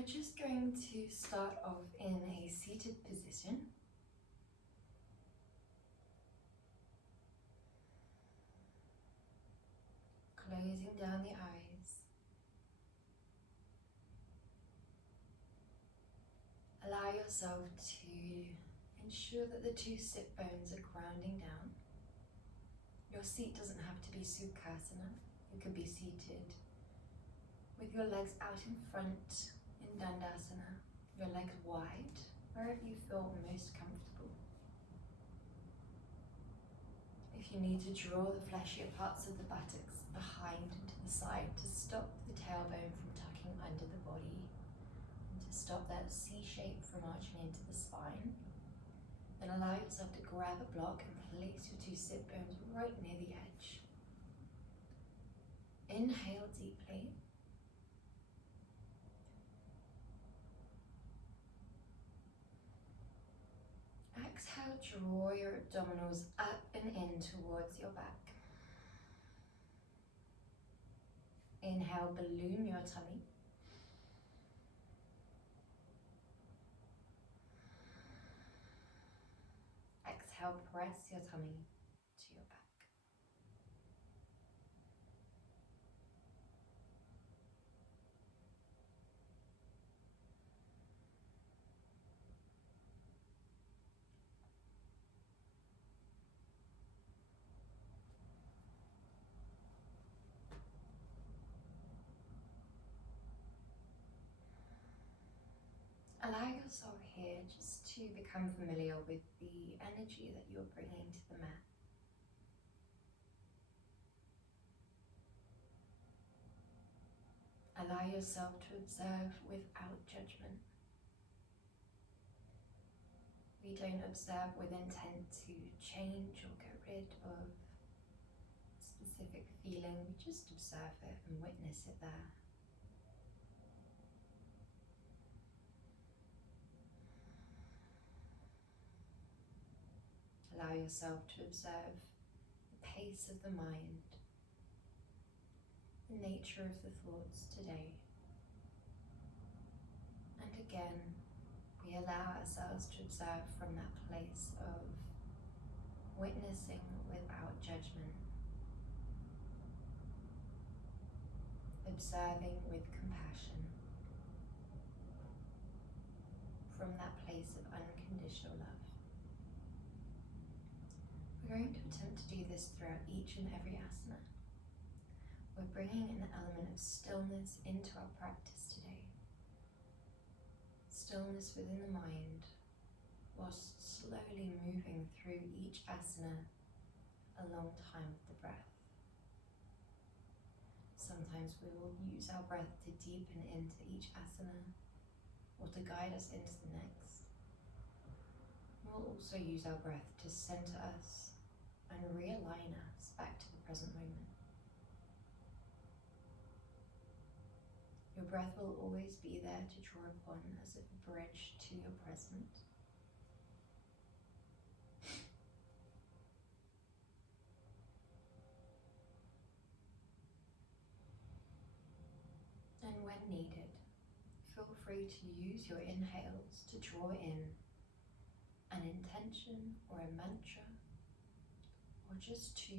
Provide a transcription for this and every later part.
we're just going to start off in a seated position. Closing down the eyes. Allow yourself to ensure that the two sit bones are grounding down. Your seat doesn't have to be Sukhasana. You could be seated with your legs out in front in Dandasana, your legs wide, wherever you feel most comfortable. If you need to draw the fleshier parts of the buttocks behind and to the side to stop the tailbone from tucking under the body and to stop that C shape from arching into the spine, then allow yourself to grab a block and place your two sit bones right near the edge. Inhale deeply. Exhale, draw your abdominals up and in towards your back. Inhale, balloon your tummy. Exhale, press your tummy to your back. Allow yourself here just to become familiar with the energy that you're bringing to the mat. Allow yourself to observe without judgment. We don't observe with intent to change or get rid of a specific feeling. We just observe it and witness it there. Allow yourself to observe the pace of the mind, the nature of the thoughts today. And again, we allow ourselves to observe from that place of witnessing without judgment, observing with compassion, from that place of unconditional love. We're going to attempt to do this throughout each and every asana. We're bringing an element of stillness into our practice today. Stillness within the mind, whilst slowly moving through each asana a long time with the breath. Sometimes we will use our breath to deepen into each asana or to guide us into the next. We'll also use our breath to center us and realign us back to the present moment. Your breath will always be there to draw upon as a bridge to your present. And when needed, feel free to use your inhales to draw in an intention or a mantra, or just to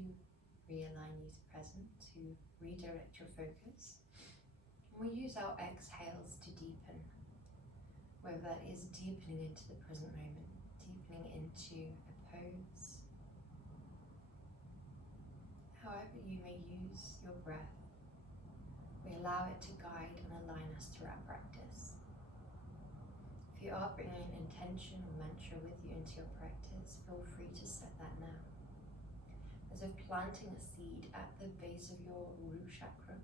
realign you to present, to redirect your focus. And we use our exhales to deepen, whether that is deepening into the present moment, deepening into a pose. However you may use your breath, we allow it to guide and align us through our practice. If you are bringing an intention or mantra with you into your practice, feel free to set that now. As if planting a seed at the base of your root chakra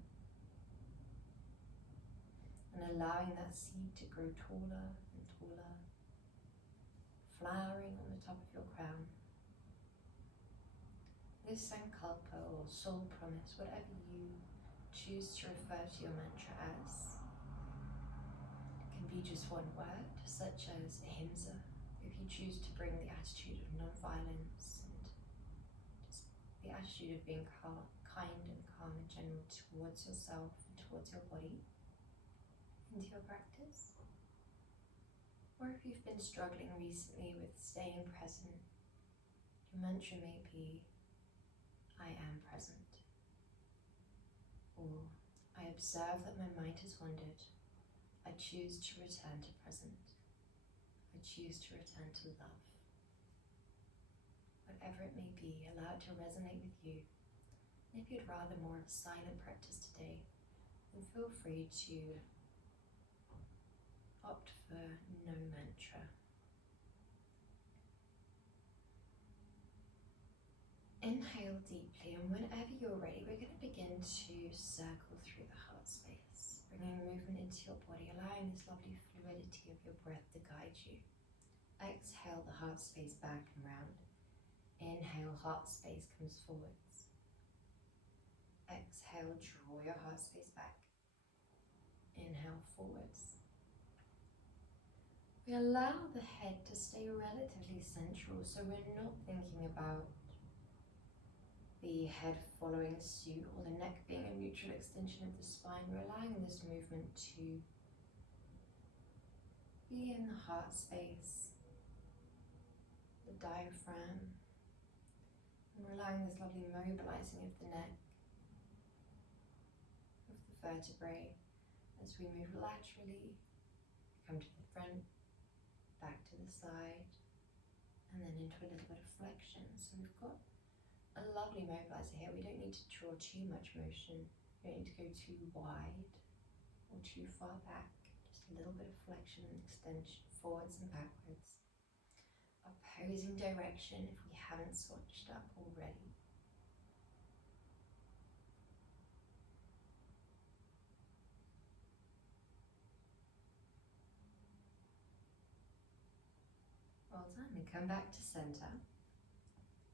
and allowing that seed to grow taller and taller, flowering on the top of your crown. This sankalpa or soul promise, whatever you choose to refer to your mantra as, can be just one word, such as ahimsa, if you choose to bring the attitude of non-violence and just the attitude of being kind and calm in general towards yourself and towards your body. into your practice. Or if you've been struggling recently with staying present, your mantra may be, I am present. Or, I observe that my mind has wandered. I choose to return to present. I choose to return to love. Whatever it may be, allow it to resonate with you. And if you'd rather more of a silent practice today, then feel free to opt for no mantra. Inhale deeply, and whenever you're ready, we're going to begin to circle through the heart space, bringing movement into your body, allowing this lovely fluidity of your breath to guide you. Exhale the heart space back and round. Inhale, heart space comes forwards. Exhale, draw your heart space back. Inhale, forwards. We allow the head to stay relatively central, so we're not thinking about the head following suit or the neck being a neutral extension of the spine. We're allowing this movement to be in the heart space, the diaphragm, and we're allowing this lovely mobilizing of the neck, of the vertebrae, as we move laterally, come to the front, back to the side, and then into a little bit of flexion. So we've got a lovely mobilizer here. We don't need to draw too much motion. We don't need to go too wide or too far back. Just a little bit of flexion and extension, forwards and backwards. Opposing direction if we haven't switched up already. Well done. And come back to center.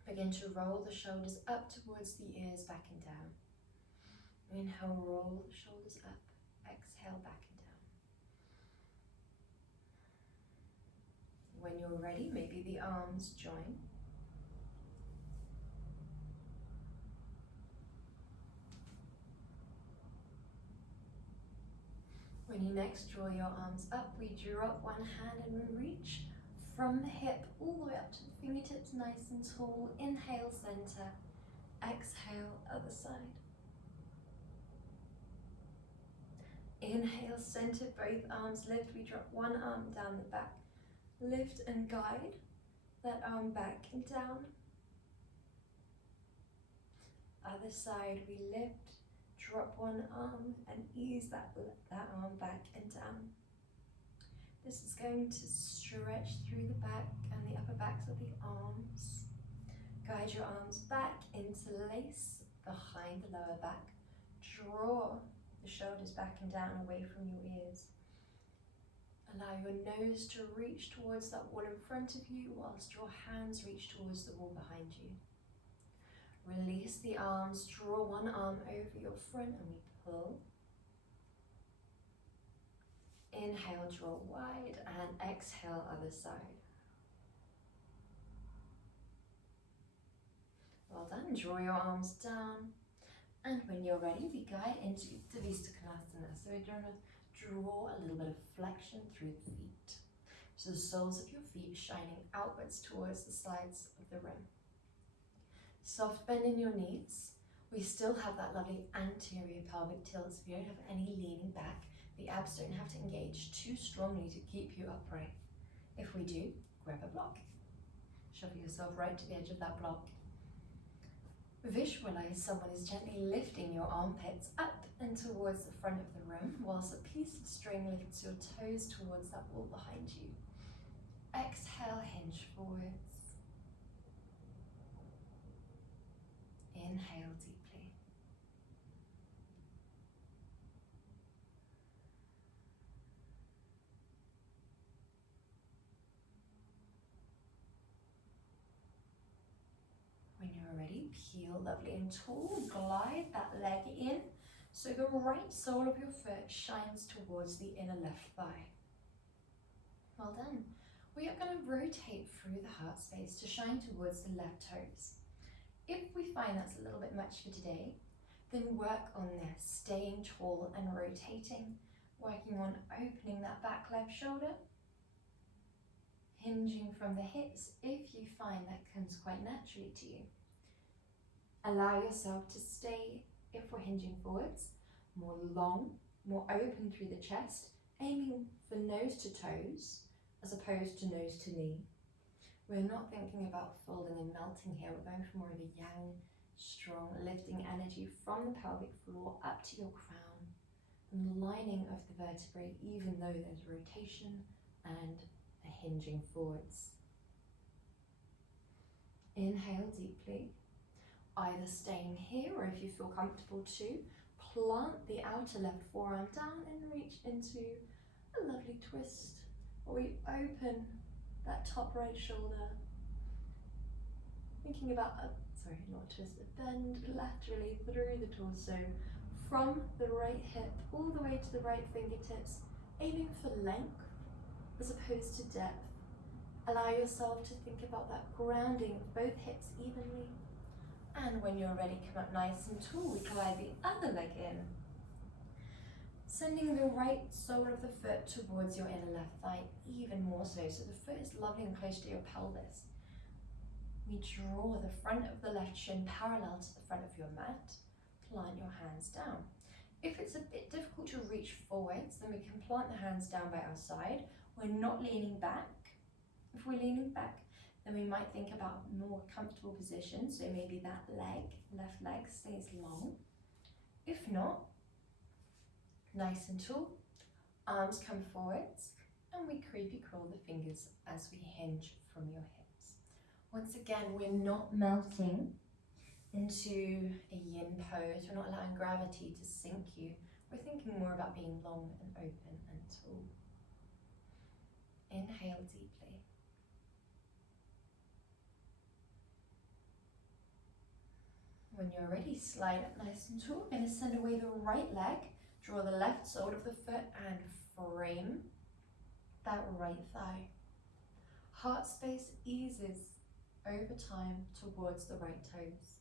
Begin to roll the shoulders up towards the ears, back and down. Inhale, roll the shoulders up. Exhale, back and down. When you're ready, maybe the arms join. When you next draw your arms up, we drop one hand and we reach from the hip all the way up to the fingertips, nice and tall. Inhale, center. Exhale, other side. Inhale, center, both arms lift. We drop one arm down the back. Lift and guide that arm back and down. Other side, we lift, drop one arm and ease that arm back and down. This is going to stretch through the back and the upper backs of the arms. Guide your arms back into lace behind the lower back. Draw the shoulders back and down away from your ears. Allow your nose to reach towards that wall in front of you whilst your hands reach towards the wall behind you. Release the arms, draw one arm over your front and we pull. Inhale, draw wide, and exhale, other side. Well done. Draw your arms down. And when you're ready, we guide into Dandasana. So we're going to draw a little bit of flexion through the feet. So the soles of your feet shining outwards towards the sides of the rim. Soft bend in your knees. We still have that lovely anterior pelvic tilt, so if you don't have any leaning back, the abs don't have to engage too strongly to keep you upright. If we do, grab a block. Shove yourself right to the edge of that block. Visualize someone is gently lifting your armpits up and towards the front of the room, whilst a piece of string lifts your toes towards that wall behind you. Exhale, hinge forwards. Inhale deeply. When you're ready, peel lovely and tall, glide that leg in so the right sole of your foot shines towards the inner left thigh. Well done. We are going to rotate through the heart space to shine towards the left toes. If we find that's a little bit much for today, then work on this, staying tall and rotating Working on opening that back left shoulder. Hinging from the hips if you find that comes quite naturally to you. Allow yourself to stay, if we're hinging forwards, more long, more open through the chest, aiming for nose to toes as opposed to nose to knee. We're not thinking about folding and melting here. We're going for more of a yang, strong, lifting energy from the pelvic floor up to your crown and lining of the vertebrae, even though there's rotation and a hinging forwards. Inhale deeply, either staying here or if you feel comfortable to, plant the outer left forearm down and reach into a lovely twist, or we open that top right shoulder, thinking about a bend laterally through the torso, from the right hip all the way to the right fingertips, aiming for length as opposed to depth. Allow yourself to think about that grounding of both hips evenly. And when you're ready, come up nice and tall. We glide the other leg in, sending the right sole of the foot towards your inner left thigh, even more so. So the foot is lovely and close to your pelvis. We draw the front of the left shin parallel to the front of your mat. Plant your hands down. If it's a bit difficult to reach forwards, then we can plant the hands down by our side. We're not leaning back. If we're leaning back, then we might think about a more comfortable position. So maybe that leg, left leg, stays long. If not, nice and tall, arms come forwards, and we creepy crawl the fingers as we hinge from your hips. Once again, we're not melting into a yin pose. We're not allowing gravity to sink you. We're thinking more about being long and open and tall. Inhale deeply. When you're ready, slide up nice and tall. We're going to send away the right leg, draw the left sole of the foot and frame that right thigh. Heart space eases over time towards the right toes.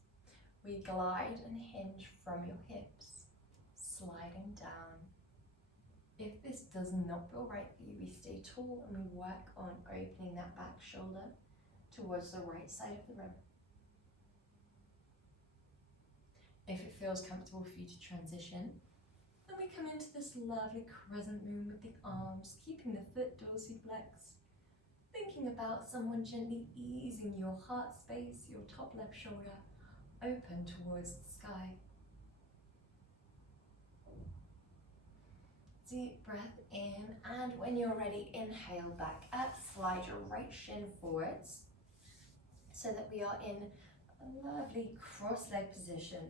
We glide and hinge from your hips, sliding down. If this does not feel right for you, we stay tall and we work on opening that back shoulder towards the right side of the room. If it feels comfortable for you to transition, then we come into this lovely crescent moon with the arms, keeping the foot dorsiflex, thinking about someone gently easing your heart space, your top left shoulder, open towards the sky. Deep breath in, and when you're ready, inhale back up, slide your right shin forwards so that we are in a lovely cross-leg position.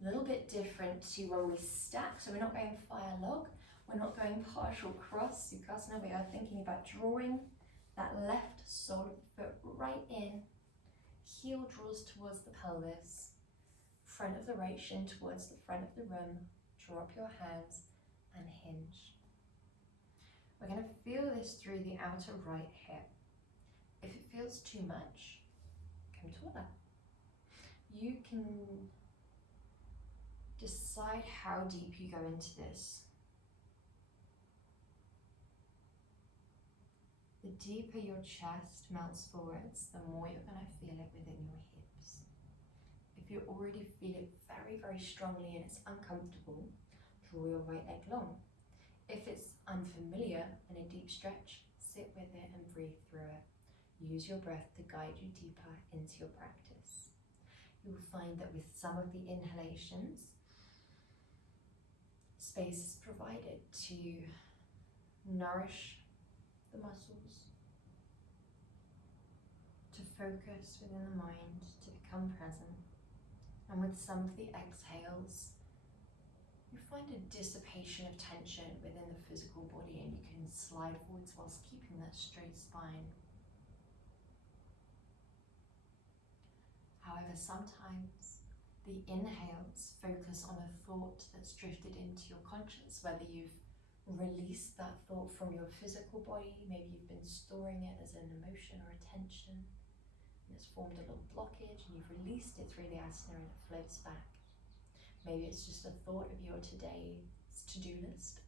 A little bit different to when we stack, so we're not going fire log, we're not going partial cross Sukhasana, we are thinking about drawing that left sole of the foot right in, heel draws towards the pelvis, front of the right shin towards the front of the room, drop your hands and hinge. We're going to feel this through the outer right hip. If it feels too much, come taller. You can decide how deep you go into this. The deeper your chest melts forwards, the more you're going to feel it within your hips. If you already feel it very, very strongly and it's uncomfortable, draw your right leg long. If it's unfamiliar and a deep stretch, sit with it and breathe through it. Use your breath to guide you deeper into your practice. You will find that with some of the inhalations, space is provided to nourish the muscles, to focus within the mind, to become present. And with some of the exhales, you find a dissipation of tension within the physical body, and you can slide forwards whilst keeping that straight spine. However, sometimes the inhales focus on a thought that's drifted into your conscious, whether you've released that thought from your physical body, maybe you've been storing it as an emotion or a tension, and it's formed a little blockage, and you've released it through the asana and it floats back. Maybe it's just a thought of your today's to-do list,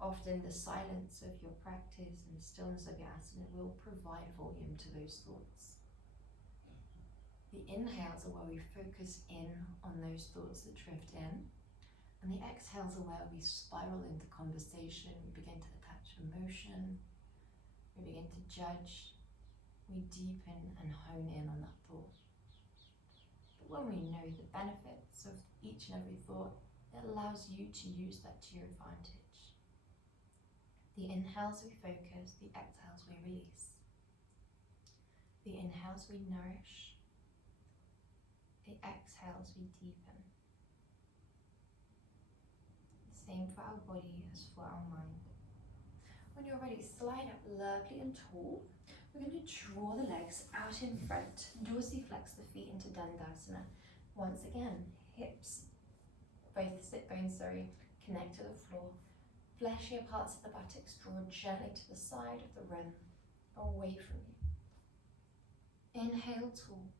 Often the silence of your practice and the stillness of your asana will provide volume to those thoughts. The inhales are where we focus in on those thoughts that drift in, and the exhales are where we spiral into conversation, we begin to attach emotion, we begin to judge, we deepen and hone in on that thought. But when we know the benefits of each and every thought, it allows you to use that to your advantage. The inhales we focus, the exhales we release. The inhales we nourish, the exhales we deepen. Same for our body as for our mind. When you're ready, slide up lovely and tall. We're going to draw the legs out in front, dorsiflex the feet into Dandasana. Once again, hips, both sit bones, connect to the floor. Fleshier parts of the buttocks draw gently to the side of the rim, away from you. Inhale tall.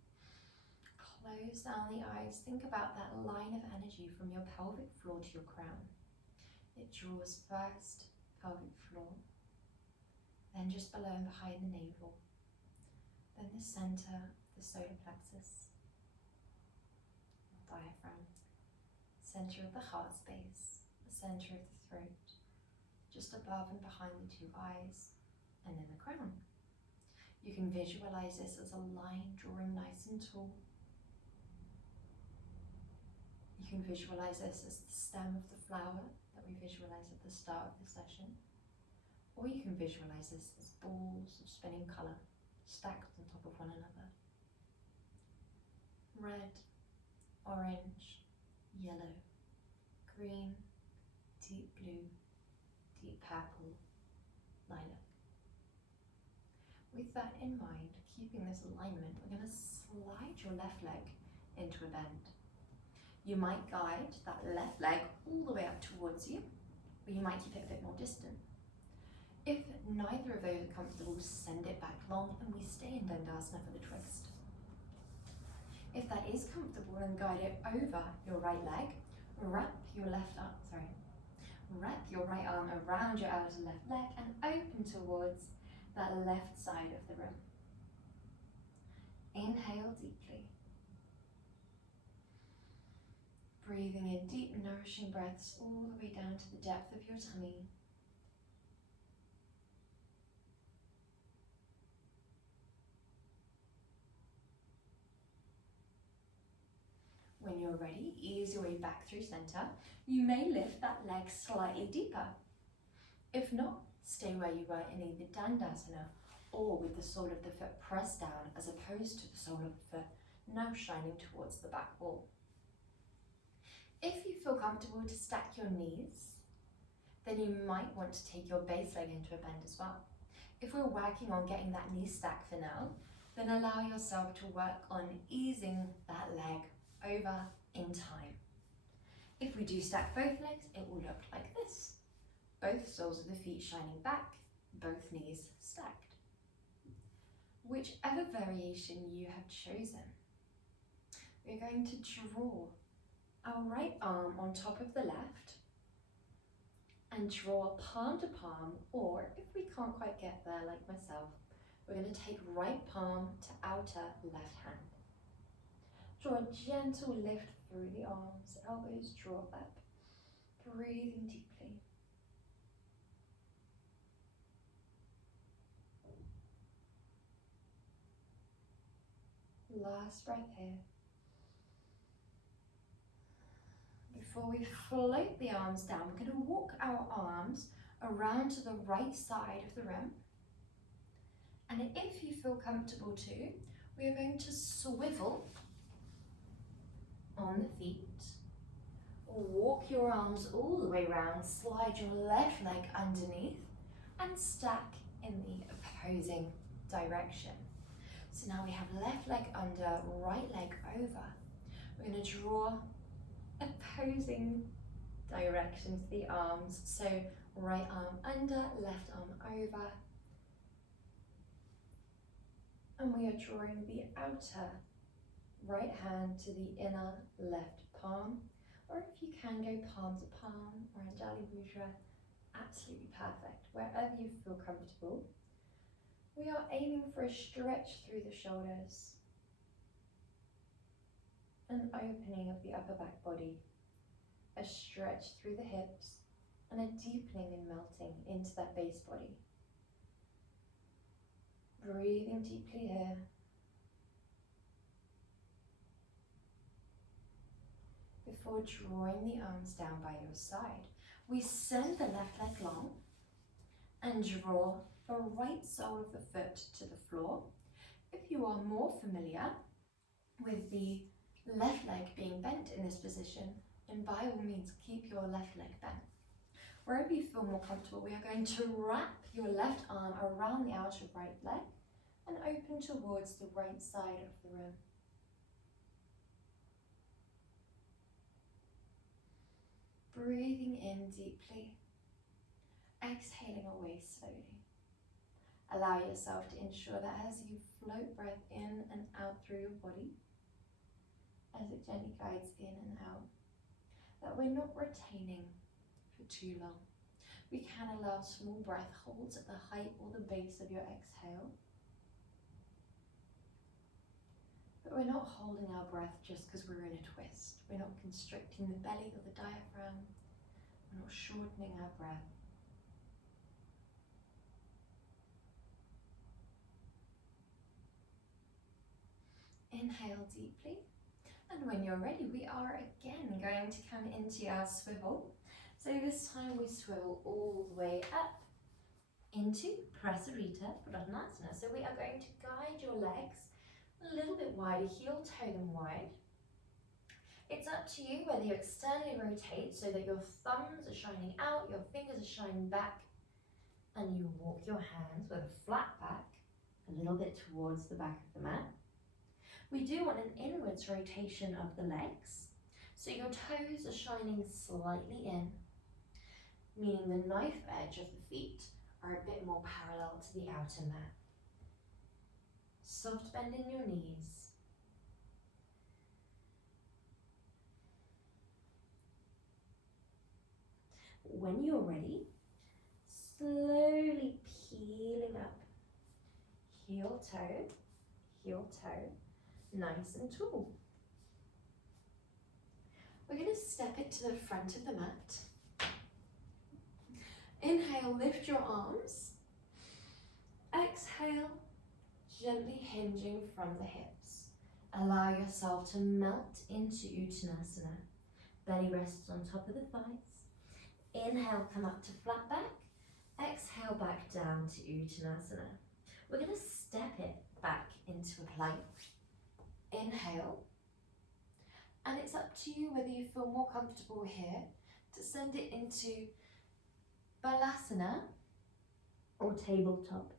Close down the eyes. Think about that line of energy from your pelvic floor to your crown. It draws first pelvic floor, then just below and behind the navel, then the center, the solar plexus, diaphragm, center of the heart space, the center of the throat, just above and behind the two eyes, and then the crown. You can visualize this as a line drawing nice and tall. You can visualize this as the stem of the flower that we visualized at the start of the session. Or you can visualize this as balls of spinning color stacked on top of one another. Red, orange, yellow, green, deep blue, deep purple, lilac. With that in mind, keeping this alignment, we're going to slide your left leg into a bend. You might guide that left leg all the way up towards you, or you might keep it a bit more distant. If neither of those are comfortable, send it back long and we stay in Dandasana for the twist. If that is comfortable, then guide it over your right leg, wrap your right arm around your outer left leg and open towards that left side of the room. Inhale deeply. Breathing in deep, nourishing breaths all the way down to the depth of your tummy. When you're ready, ease your way back through center. You may lift that leg slightly deeper. If not, stay where you were in either Dandasana or with the sole of the foot pressed down as opposed to the sole of the foot now shining towards the back wall. If you feel comfortable to stack your knees, then you might want to take your base leg into a bend as well. If we're working on getting that knee stacked for now, then allow yourself to work on easing that leg over in time. If we do stack both legs, it will look like this. Both soles of the feet shining back, both knees stacked. Whichever variation you have chosen, we're going to draw our right arm on top of the left and draw palm to palm, or if we can't quite get there like myself, we're going to take right palm to outer left hand. Draw a gentle lift through the arms, elbows draw up, breathing deeply. Last breath here. Before we float the arms down, we're going to walk our arms around to the right side of the rim. And if you feel comfortable too, we are going to swivel on the feet. Walk your arms all the way around, slide your left leg underneath and stack in the opposing direction. So now we have left leg under, right leg over. We're going to draw opposing directions to the arms. So right arm under, left arm over. And we are drawing the outer right hand to the inner left palm. Or if you can go palm to palm or Anjali Mudra, Absolutely perfect. Wherever you feel comfortable, we are aiming for a stretch through the shoulders, an opening of the upper back body, a stretch through the hips, and a deepening and melting into that base body. Breathing deeply here. Before drawing the arms down by your side, we send the left leg long and draw the right sole of the foot to the floor. If you are more familiar with the left leg being bent in this position, then by all means keep your left leg bent. Wherever you feel more comfortable, we are going to wrap your left arm around the outer right leg and open towards the right side of the room. Breathing in deeply, exhaling away slowly. Allow yourself to ensure that as you float breath in and out through your body, as it gently guides in and out, that we're not retaining for too long. We can allow small breath holds at the height or the base of your exhale. But we're not holding our breath just because we're in a twist. We're not constricting the belly or the diaphragm. We're not shortening our breath. Inhale deeply. And when you're ready, we are again going to come into our swivel. So this time we swivel all the way up into Dandasana. So we are going to guide your legs a little bit wider, heel toe them wide. It's up to you whether you externally rotate so that your thumbs are shining out, your fingers are shining back, and you walk your hands with a flat back a little bit towards the back of the mat. We do want an inwards rotation of the legs, so your toes are shining slightly in, meaning the knife edge of the feet are a bit more parallel to the outer mat. Soft bend in your knees. When you're ready, slowly peeling up, heel toe, nice and tall. We're going to step it to the front of the mat. Inhale, lift your arms. Exhale, gently hinging from the hips. Allow yourself to melt into Uttanasana. Belly rests on top of the thighs. Inhale, come up to flat back. Exhale, back down to Uttanasana. We're going to step it back into a plank. Inhale. And it's up to you whether you feel more comfortable here to send it into Balasana or tabletop.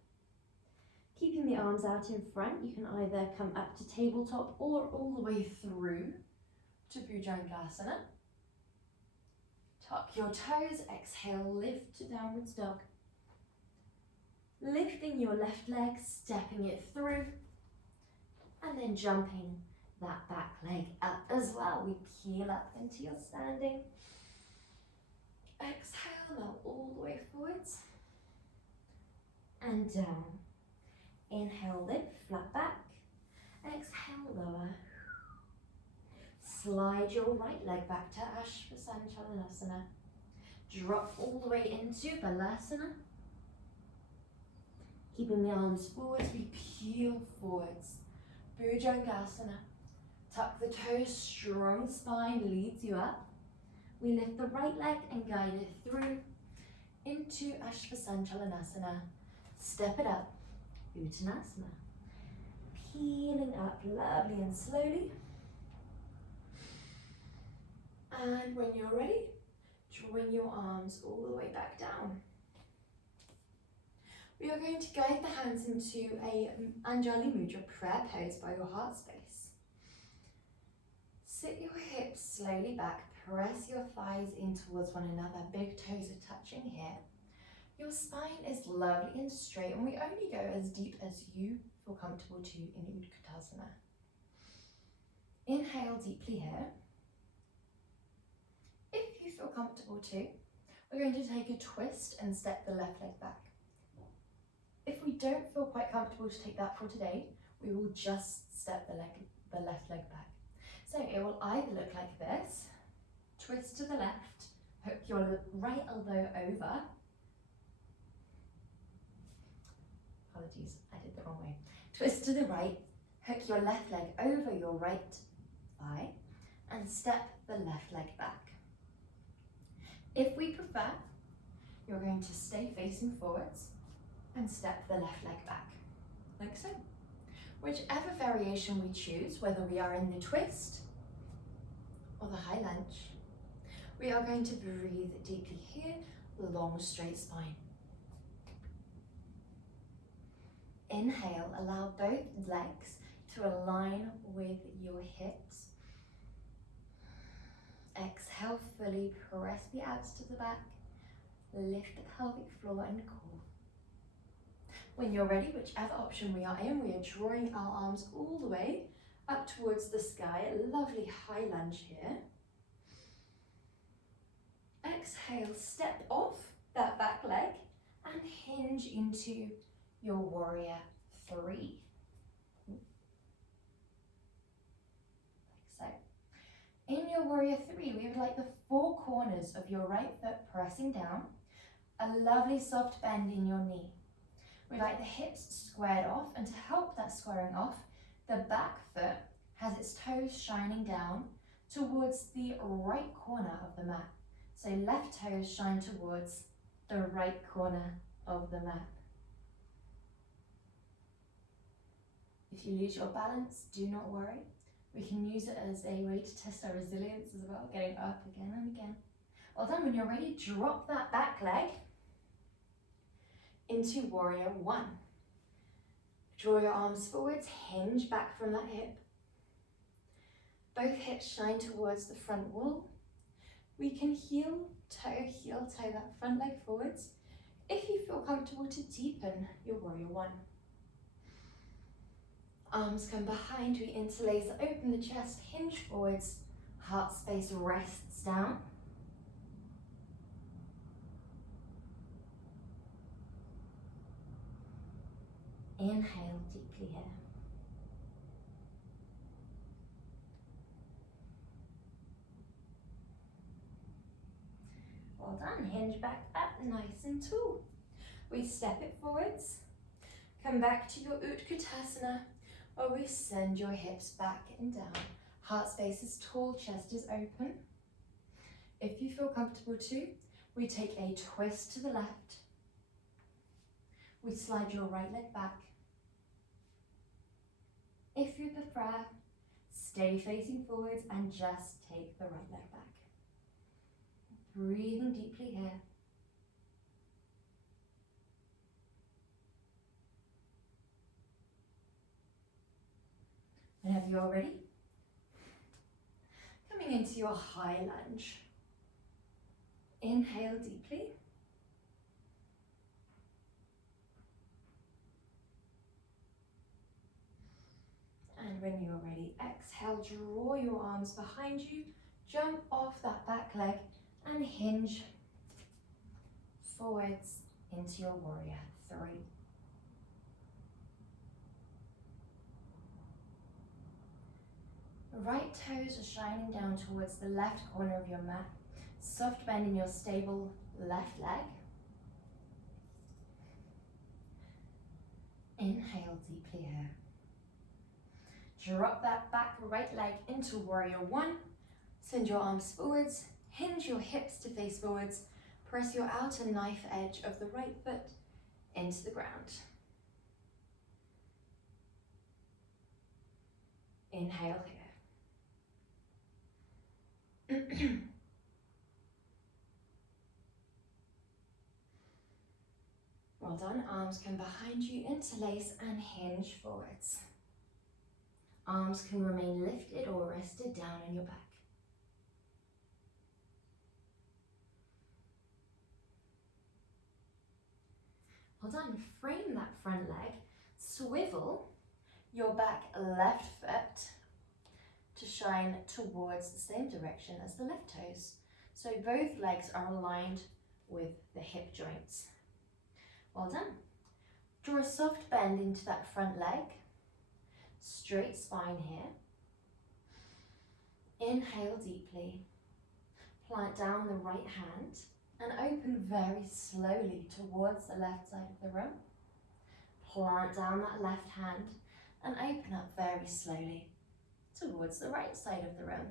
Keeping the arms out in front, you can either come up to tabletop or all the way through to Bhujangasana. Tuck your toes, exhale, lift to downwards dog. Lifting your left leg, stepping it through, and then jumping that back leg up as well. We peel up into your standing. Exhale, now all the way forwards and down. Inhale, lift, flat back. Exhale, lower. Slide your right leg back to Ashvasanchalanasana. Drop all the way into Balasana. Keeping the arms forwards, we peel forwards. Bhujangasana. Tuck the toes, strong spine leads you up. We lift the right leg and guide it through into Ashvasanchalanasana. Step it up, Uttanasana. Peeling up lovely and slowly. And when you're ready, drawing your arms all the way back down. We are going to guide the hands into a Anjali Mudra prayer pose by your heart space. Sit your hips slowly back, press your thighs in towards one another, big toes are touching here. Your spine is lovely and straight, and we only go as deep as you feel comfortable to in Utkatasana. Inhale deeply here. If you feel comfortable to, we're going to take a twist and step the left leg back. If we don't feel quite comfortable to take that for today, we will just step the left leg back. So it will either look like this, twist to the left, hook your right elbow over. Apologies, I did the wrong way. Twist to the right, hook your left leg over your right thigh, and step the left leg back. If we prefer, you're going to stay facing forwards and step the left leg back, like so. Whichever variation we choose, whether we are in the twist or the high lunge, we are going to breathe deeply here, long straight spine. Inhale, allow both legs to align with your hips. Exhale, fully press the abs to the back, lift the pelvic floor and core. When you're ready, whichever option we are in, we are drawing our arms all the way up towards the sky, a lovely high lunge here. Exhale, step off that back leg and hinge into your warrior 3. Like so. In your warrior 3, we would like the 4 corners of your right foot pressing down, a lovely soft bend in your knee. We like the hips squared off, and to help that squaring off, the back foot has its toes shining down towards the right corner of the mat. So left toes shine towards the right corner of the mat. If you lose your balance, do not worry. We can use it as a way to test our resilience as well, getting up again and again. Well done. When you're ready, drop that back leg into warrior 1. Draw your arms forwards, hinge back from that hip. Both hips shine towards the front wall. We can heel toe that front leg forwards if you feel comfortable to deepen your warrior 1. Arms come behind, we interlace, open the chest, hinge forwards, heart space rests down. Inhale deeply here. Well done, hinge back up nice and tall. We step it forwards, come back to your Utkatasana, or we send your hips back and down. Heart space is tall, chest is open. If you feel comfortable to, we take a twist to the left. We slide your right leg back. If you prefer, stay facing forwards and just take the right leg back. Breathing deeply here. Whenever you're ready, coming into your high lunge. Inhale deeply. And when you're ready, exhale, draw your arms behind you, jump off that back leg and hinge forwards into your warrior 3. Right toes are shining down towards the left corner of your mat. Soft bend in your stable left leg. Inhale deeply here. Drop that back right leg into warrior 1. Send your arms forwards, hinge your hips to face forwards, press your outer knife edge of the right foot into the ground. Inhale here. Well done, arms come behind you, interlace and hinge forwards. Arms can remain lifted or rested down on your back. Well done, frame that front leg, swivel your back left foot to shine towards the same direction as the left toes. So both legs are aligned with the hip joints. Well done. Draw a soft bend into that front leg. Straight spine here. Inhale deeply. Plant down the right hand and open very slowly towards the left side of the room. Plant down that left hand and open up very slowly towards the right side of the room.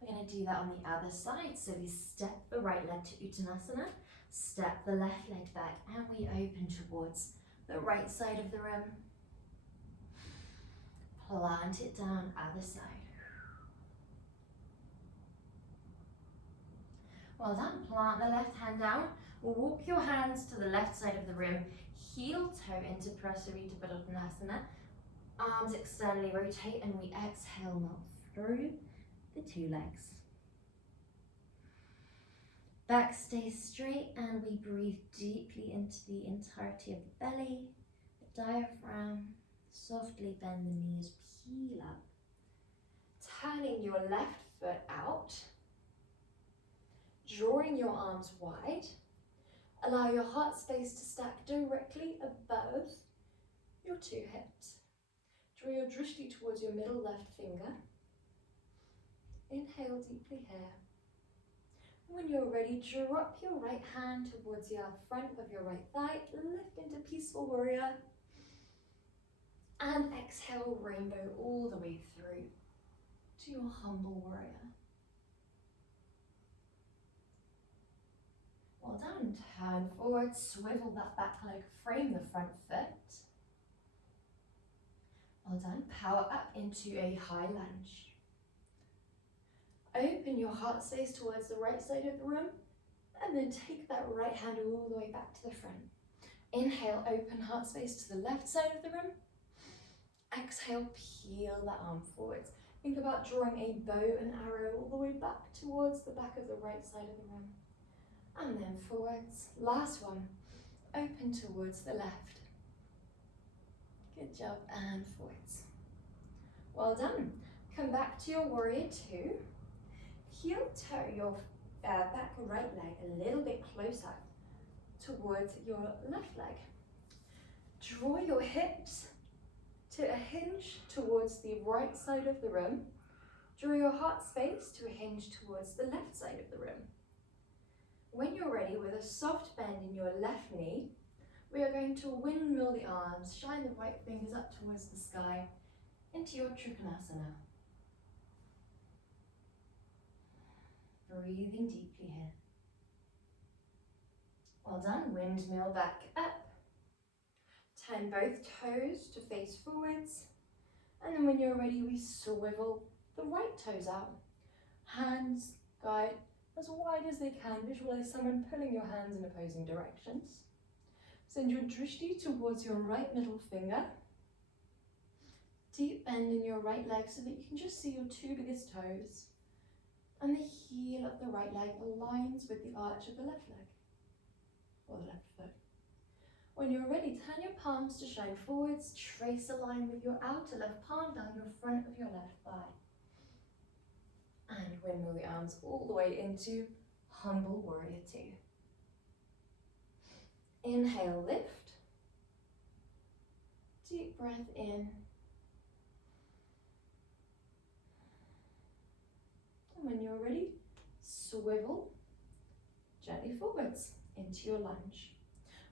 We're going to do that on the other side. So we step the right leg to Uttanasana, step the left leg back, and we open towards the right side of the room. Plant it down, other side. Well done. Plant the left hand down. Walk your hands to the left side of the room. Heel toe into Prasarita Padottanasana. Arms externally rotate, and we exhale, melt through the two legs. Back stays straight, and we breathe deeply into the entirety of the belly, the diaphragm. Softly bend the knees, peel up. Turning your left foot out. Drawing your arms wide. Allow your heart space to stack directly above your two hips. Draw your drishti towards your middle left finger. Inhale deeply here. When you're ready, drop your right hand towards your front of your right thigh. Lift into Peaceful Warrior. And exhale, rainbow all the way through to your Humble Warrior. Well done. Turn forward, swivel that back leg, frame the front foot. Well done. Power up into a high lunge. Open your heart space towards the right side of the room, and then take that right hand all the way back to the front. Inhale, open heart space to the left side of the room. Exhale, peel that arm forwards. Think about drawing a bow and arrow all the way back towards the back of the right side of the room. And then forwards. Last one. Open towards the left. Good job. And forwards. Well done. Come back to your warrior two. Heel toe your back right leg a little bit closer towards your left leg. Draw your hips to a hinge towards the right side of the room. Draw your heart space to a hinge towards the left side of the room. When you're ready, with a soft bend in your left knee, we are going to windmill the arms, shine the right fingers up towards the sky into your Trikonasana. Breathing deeply here. Well done. Windmill back up. Turn both toes to face forwards. And then when you're ready, we swivel the right toes out. Hands guide as wide as they can. Visualize someone pulling your hands in opposing directions. Send your drishti towards your right middle finger. Deep bend in your right leg so that you can just see your two biggest toes. And the heel of the right leg aligns with the arch of the left leg, or the left foot. When you're ready, turn your palms to shine forwards. Trace a line with your outer left palm down your front of your left thigh. And windmill the arms all the way into Humble Warrior Two. Inhale, lift. Deep breath in. And when you're ready, swivel gently forwards into your lunge.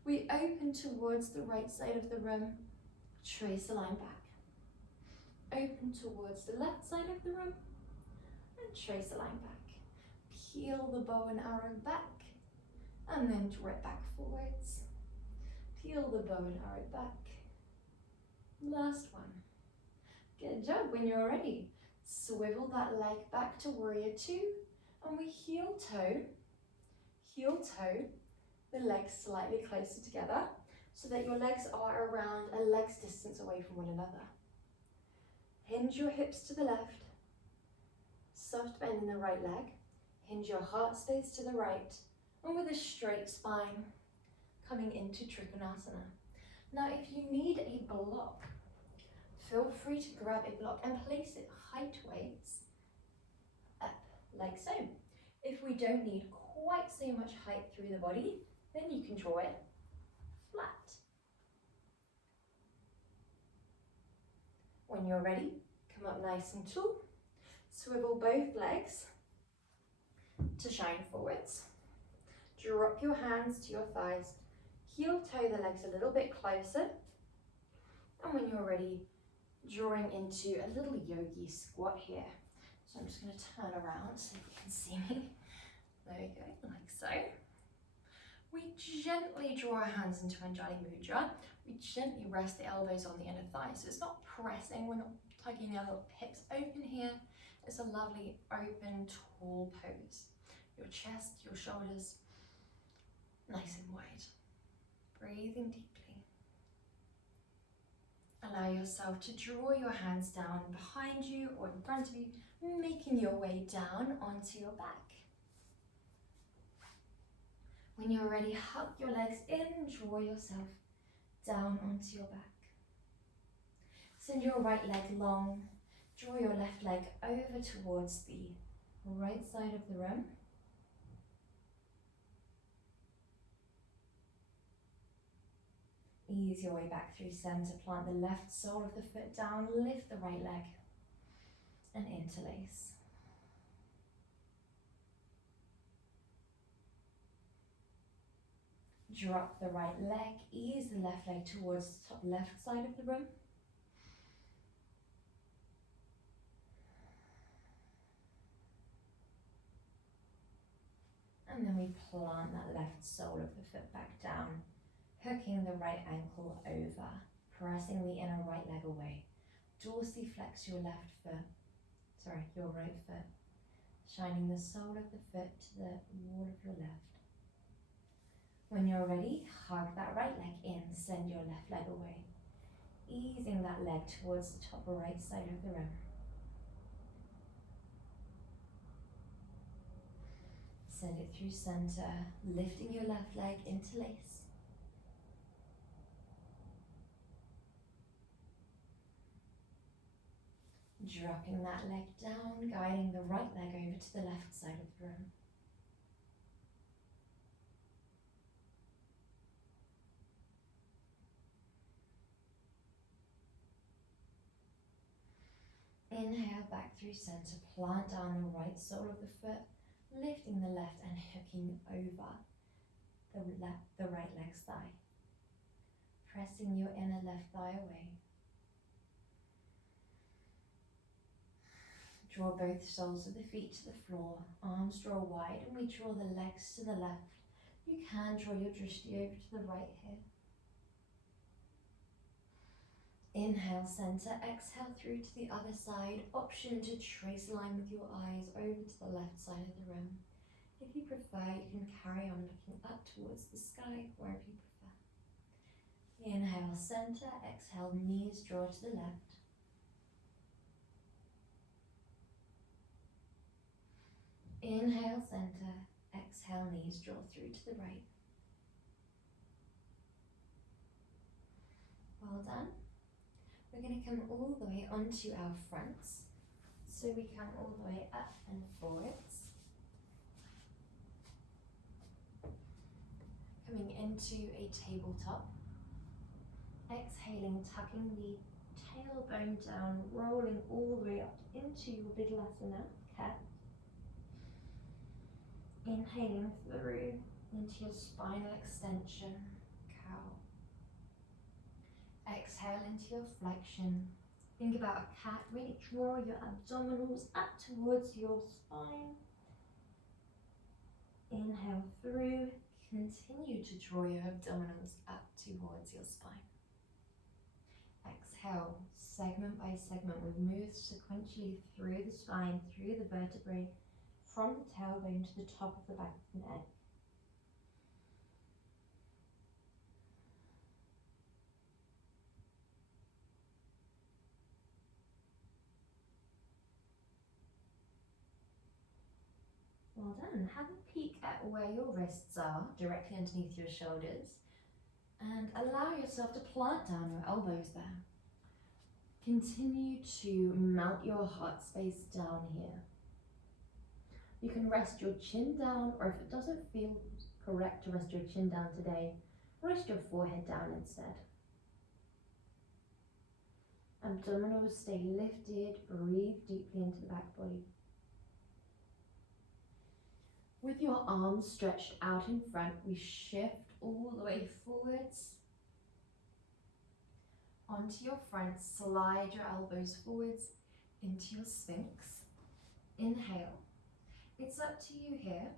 We open towards the right side of the room. Trace a line back. Open towards the left side of the room. And trace a line back. Peel the bow and arrow back. And then draw it back forwards. Peel the bow and arrow back. Last one. Good job. When you're ready, swivel that leg back to Warrior Two. And we heel toe, the legs slightly closer together so that your legs are around a leg's distance away from one another. Hinge your hips to the left, soft bend in the right leg, hinge your heart space to the right, and with a straight spine, coming into Trikonasana. Now, if you need a block, feel free to grab a block and place it height weights up, like so. If we don't need quite so much height through the body, then you can draw it flat. When you're ready, come up nice and tall. Swivel both legs to shine forwards. Drop your hands to your thighs. Heel toe the legs a little bit closer. And when you're ready, drawing into a little yogi squat here. So I'm just going to turn around so you can see me. There we go, like so. We gently draw our hands into Anjali Mudra. We gently rest the elbows on the inner thighs. So it's not pressing, we're not tugging our hips open here. It's a lovely open, tall pose. Your chest, your shoulders, nice and wide. Breathing deeply. Allow yourself to draw your hands down behind you or in front of you, making your way down onto your back. When you're ready, hug your legs in, draw yourself down onto your back. Send your right leg long, draw your left leg over towards the right side of the room. Ease your way back through center, plant the left sole of the foot down, lift the right leg and interlace. Drop the right leg, ease the left leg towards the top left side of the room. And then we plant that left sole of the foot back down, hooking the right ankle over, pressing the inner right leg away. Dorsiflex your your right foot, shining the sole of the foot to the wall of your left. When you're ready, hug that right leg in, send your left leg away, easing that leg towards the top right side of the room. Send it through center, lifting your left leg, interlace. Dropping that leg down, guiding the right leg over to the left side of the room. Inhale back through center, plant down the right sole of the foot, lifting the left and hooking over the right leg's thigh. Pressing your inner left thigh away. Draw both soles of the feet to the floor, arms draw wide, and we draw the legs to the left. You can draw your drishti over to the right here. Inhale, center, exhale through to the other side. Option to trace a line with your eyes over to the left side of the room. If you prefer, you can carry on looking up towards the sky, wherever you prefer. Inhale, center, exhale, knees draw to the left. Inhale, center, exhale, knees draw through to the right. Well done. We're going to come all the way onto our fronts. So we come all the way up and forwards. Coming into a tabletop. Exhaling, tucking the tailbone down, rolling all the way up into your Vidyalasana, cat. Inhaling through into your spinal extension, cow. Exhale into your flexion. Think about a cat. Really draw your abdominals up towards your spine. Inhale through. Continue to draw your abdominals up towards your spine. Exhale, segment by segment. We've moved sequentially through the spine, through the vertebrae, from the tailbone to the top of the back of the neck. Well done. Have a peek at where your wrists are, directly underneath your shoulders, and allow yourself to plant down your elbows there. Continue to mount your heart space down here. You can rest your chin down, or if it doesn't feel correct to rest your chin down today, rest your forehead down instead. Abdominals stay lifted, breathe deeply into the back body. With your arms stretched out in front, we shift all the way forwards. Onto your front, slide your elbows forwards into your Sphinx. Inhale. It's up to you here,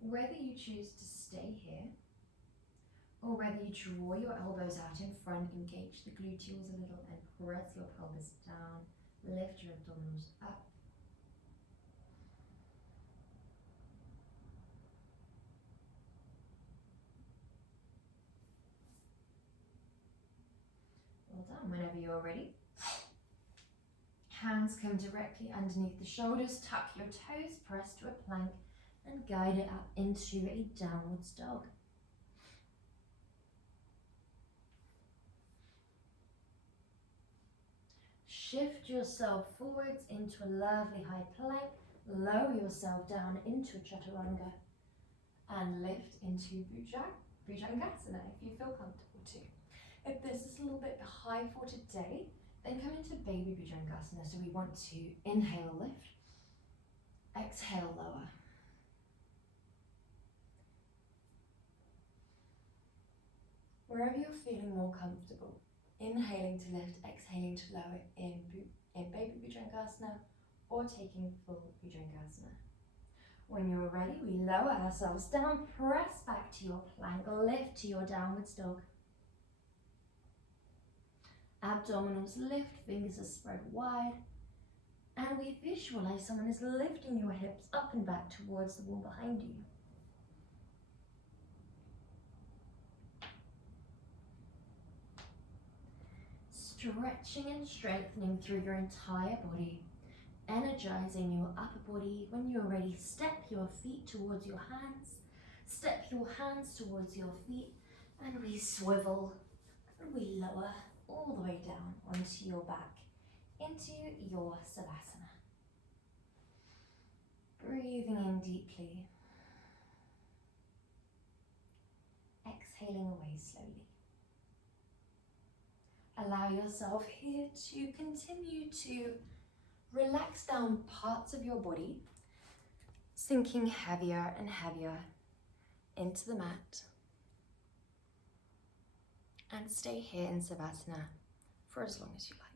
whether you choose to stay here, or whether you draw your elbows out in front, engage the gluteals a little and press your pelvis down, lift your abdominals up. Well done. Whenever you're ready, hands come directly underneath the shoulders, tuck your toes, press to a plank and guide it up into a downwards dog. Shift yourself forwards into a lovely high plank, lower yourself down into chaturanga and lift into Bhujangasana if you feel comfortable too. If this is a little bit high for today, then come into baby Bhujangasana. So we want to inhale, lift, exhale, lower. Wherever you're feeling more comfortable, inhaling to lift, exhaling to lower in baby Bhujangasana or taking full Bhujangasana. When you're ready, we lower ourselves down, press back to your plank, lift to your downwards dog. Abdominals lift, fingers are spread wide, and we visualize someone is lifting your hips up and back towards the wall behind you. Stretching and strengthening through your entire body, energizing your upper body. When you're ready, step your feet towards your hands, step your hands towards your feet, and we swivel and we lower all the way down onto your back into your Savasana. Breathing in deeply, exhaling away slowly. Allow yourself here to continue to relax down parts of your body, sinking heavier and heavier into the mat. And stay here in Savasana for as long as you like.